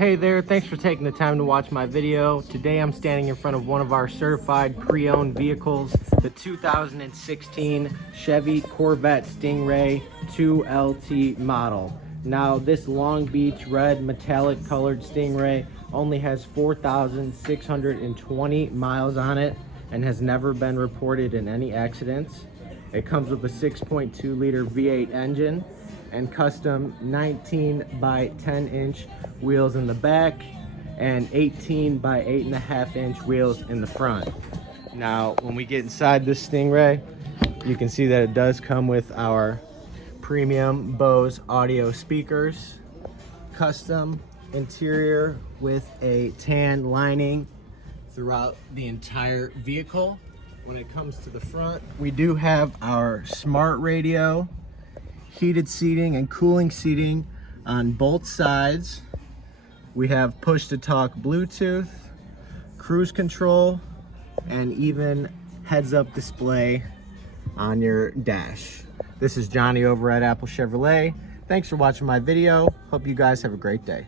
Hey there, thanks for taking the time to watch my video. Today I'm standing in front of one of our certified pre-owned vehicles, the 2016 Chevy Corvette Stingray 2LT model. Now this Long Beach red metallic colored Stingray only has 4,620 miles on it and has never been reported in any accidents. It comes with a 6.2 liter V8 engine and custom 19 by 10 inch wheels in the back and 18 by 8.5 inch wheels in the front. Now when we get inside this Stingray, you can see that it does come with our premium Bose audio speakers, custom interior with a tan lining throughout the entire vehicle. When it comes to the front, we do have our smart radio, heated seating and cooling seating on both sides. We have push to talk Bluetooth, cruise control, and even heads up display on your dash. This is Johnny over at Apple Chevrolet. Thanks for watching my video. Hope you guys have a great day.